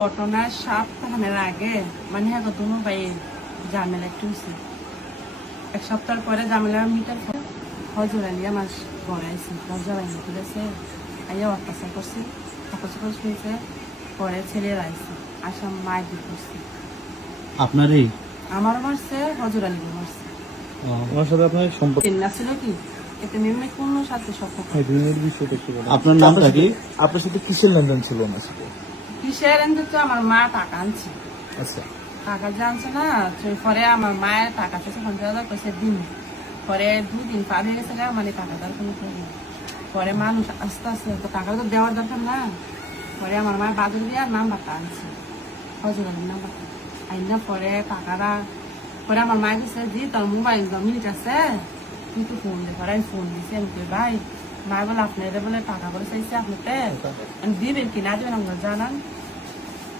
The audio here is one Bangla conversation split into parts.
ঘটনার সপ্তাহের আগে মানে হ্যাঁ দুনো ভাই ঝামেলা একটু হয়েছে এক সপ্তাহ পরে ঝামেলা মিটার হজর আমার ঘরে আইসি আইয়া অত্যাচার করছে অত্যাচার করে শুয়েছে পরে ছেলেরা আইসি আসাম মায়ের দিক করছে আপনারই আমারও মারছে হজর আলী মারছে সাথে আপনার সম্পর্ক ছিল কি? এতে মেমে কোন সাথে সম্পর্ক। আপনার নামটা কি? আপনার সাথে কিসের লেনদেন ছিল ওনার সাথে? কিসের এনে তো আমার মা টাকা আনছে। আচ্ছা। টাকা জানছে না পরে আমার মায়ের টাকা চাইছে পঞ্চাশ হাজার পয়সা দিন পরে দুদিন পার হয়ে গেছে মানে টাকা দেওয়ার কোনো পরে মানুষ আস্তে আস্তে তো টাকা তো দেওয়ার দরকার না। পরে আমার মায়ের বাজার দিয়ে নাম্বারটা আনছে। হজর আলীর নাম্বারটা। আইন পরে টাকাটা পরে আমার মায়ের কাছে দি তোর মোবাইল মিনিট আছে। তুই তো ফোন দে পরে আমি ফোন দিছি আমি ভাই মায় বলে বলে টাকা চাইছে আপনাকে? দিবেন কিনা দেবেন আমরা জানান।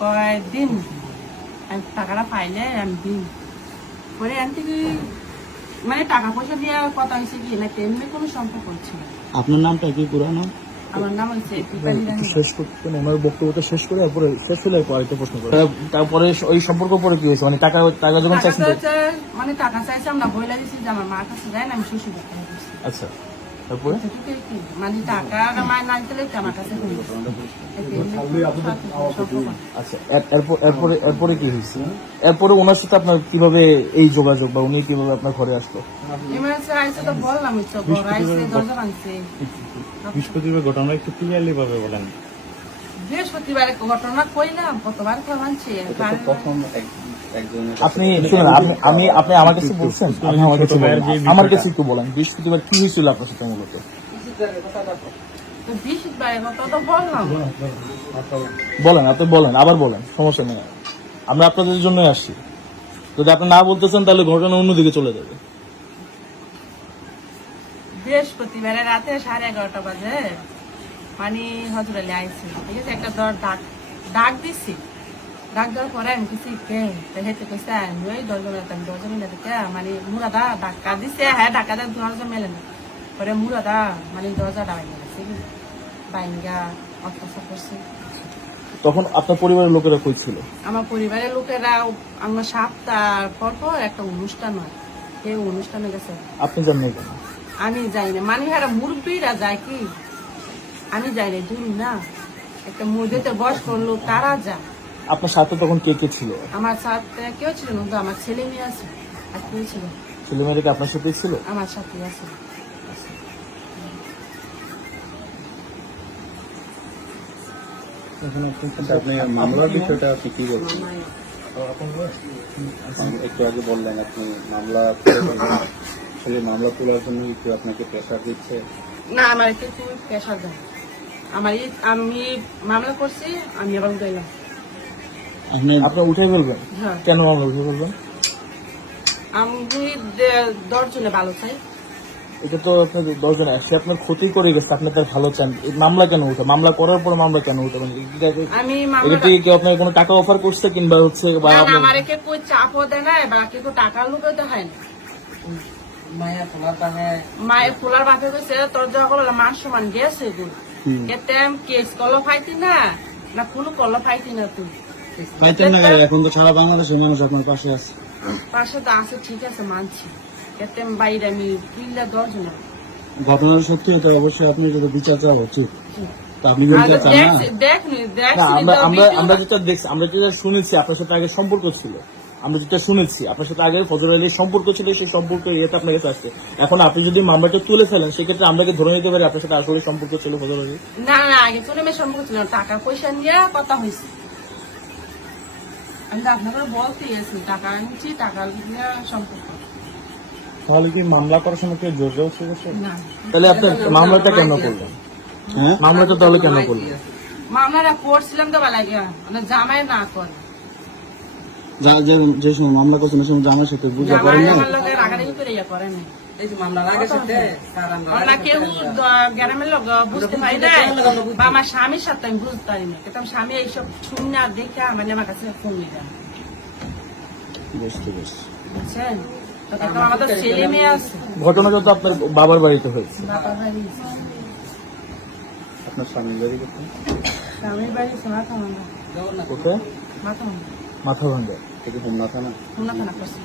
কয় দিন। টাকাটা পাইলে আমি দিই। পরে থেকে মানে টাকা পয়সা দিয়ে কথা হয়েছে কি? না তেমনি কোনো সম্পর্ক হচ্ছে আপনার নামটা কি? পুরো নাম? আমার নাম হচ্ছে শেষ বক্তব্যটা করে তারপরে শেষ হলে আরেকটা প্রশ্ন করে তারপরে ওই সম্পর্ক পরে কি হয়েছে? মানে টাকা টাকা যখন চাইছেন চাইছে, মানে টাকা চাইছে আমরা বইলা দিছি যে আমার মার কাছে যায় না আমি শ্বশুর আচ্ছা। তারপরে তো কি কি? মানে টাকা আমার কাছে। আচ্ছা এরপর এরপরে এরপরে কি হয়েছে এরপরে ওনার সাথে আপনার কীভাবে এই যোগাযোগ বা উনি কীভাবে আপনার ঘরে আসলো বৃহস্পতিবার ঘটনা একটু ক্লিয়ারলি ভাবে বলেন বৃহস্পতিবারে ঘটনা কইলাম কতবার করে মানছে আপনি শুনুন আপনি আমি আপনি আমার কাছে বলছেন আপনি আমার কাছে বলেন। আমার কাছে একটু বলেন বৃহস্পতিবার কি হয়েছিল আপনার সাথে মূলত? বলেন আপনি বলেন আবার বলেন সমস্যা নেই। আমরা আপনাদের জন্যই আসছি। যদি আপনি না বলতেছেন তাহলে ঘটনা অন্যদিকে চলে যাবে। বৃহস্পতিবারে রাতে সাড়ে এগারোটা বাজে। মানে হজরালি আইছে। ঠিক আছে একটা দর ডাক ডাক দিছি। ডাক দেওয়ার পরে আমি কিছু কে? হেঁটে কইছে আমি ওই দরজা মেলাতাম দরজা মেলা দিতে মানে মুরাদা ডাক্কা দিছে হ্যাঁ ডাক্কা দেয় দরজা মেলে না। পরে মুরাদা মানে দরজা ডাবাই গেছে বাইঙ্গা অত্যাচার করছে। তখন আপনার পরিবারের লোকেরা কই ছিল? আমার পরিবারের লোকেরা আমার সপ্তাহ পর পর একটা অনুষ্ঠান হয়। এই অনুষ্ঠানে গেছে। আপনি জানেন আমি যাই না। মানে হ্যাঁ মুরব্বীরা যায় কি? আমি যাই না দূর না। একটা মুরগিতে বয়স করল তারা যায় আপনার সাথে তখন কে কে ছিল? আমার সাথে কেউ ছিল না আমার ছেলে মেয়ে আছে আর কেউ ছিল। ছেলে মেয়েরা কি আপনার সাথে ছিল? আমার সাথে আছে। আপনি মামলার বিষয়টা আপনি কি বলছেন? একটু আগে বললেন আপনি মামলা। আসলে মামলা তোলার জন্য একটু আপনাকে প্রেশার দিচ্ছে? না আমার একটু পেশা দেয়। আমার আমি মামলা করছি আমি আবার গেলাম আপনি আপনি উঠে ফেলবেন? হ্যাঁ। কেন মামলা উঠে ফেলবেন? আমি দশজনে ভালো চাই। এটা তো আপনার দশজন সে আপনার ক্ষতি করে গেছে আপনি তার ভালো চান। মামলা কেন উঠে মামলা করার পর মামলা কেন উঠে? মানে আমি এটা কি আপনার কোনো টাকা অফার করছে কিংবা হচ্ছে বা আমার কই চাপও দেয় না বা কেউ টাকা লুকে দেখায় না। মায়ের ফুলার বাপে কইছে তোর যখন মান সমান গেছে এতে কেস কল ফাইতি না না কোনো কল ফাইতি না তুই পাইতেন না এখন তো সারা বাংলাদেশের মানুষ আপনার পাশে আছে। পাশে তো আছে ঠিক আছে মানছি। এতে বাইরে আমি ঘটনার সত্যি হতে অবশ্যই আপনি যদি বিচার চাওয়া উচিত আপনি আমরা যেটা দেখছি আমরা যেটা শুনেছি আপনার সাথে আগে সম্পর্ক ছিল। আমরা যেটা শুনেছি আপনার সাথে আগে ফজর আলীর সম্পর্ক ছিল সেই সম্পর্ক ইয়েতে আপনার কাছে আসছে। এখন আপনি যদি মামলাটা তুলে ফেলেন সেক্ষেত্রে আমরা কি ধরে নিতে পারি আপনার সাথে আসলে সম্পর্ক ছিল ফজর আলী না না আগে তো সম্পর্ক ছিল টাকা পয়সা নিয়ে কথা হয়েছে। আমি আপনাকে বলতে গেছি টাকা আনছি টাকা নিয়ে সম্পর্ক। তাহলে কি মামলা করার সময় কেউ জোর না। তাহলে আপনার মামলাটা কেন করলেন? হ্যাঁ? মামলাটা তাহলে কেন করলেন? মামলাটা করছিলাম তো বেলা গিয়া। মানে জামাই না করে। যা- যে যে সময় মামলা করছেন ওই সময় জামার সাথে বুঝা করেন না আমার লোকের রাগারাগি করে ইয়া করে না না কেউ দ- গ্রামের লোক বুঝতে পারি না বা আমার স্বামীর সাথে আমি বুঝতে না কিন্তু স্বামী এইসব শুনে আর দেখে মানে আমার কাছে ফোন নিলাম বুঝছেন? তো তখন আমাদের ছেলে মেয়ে আছে। ঘটনাটা তো আপনার বাবার বাড়িতে হয়েছে। আপনার স্বামী বাড়ি স্বামীর বাড়ি মাথা মাথা ভাঙ্গা থেকে হোমনা থানা খুলনা থানা করছে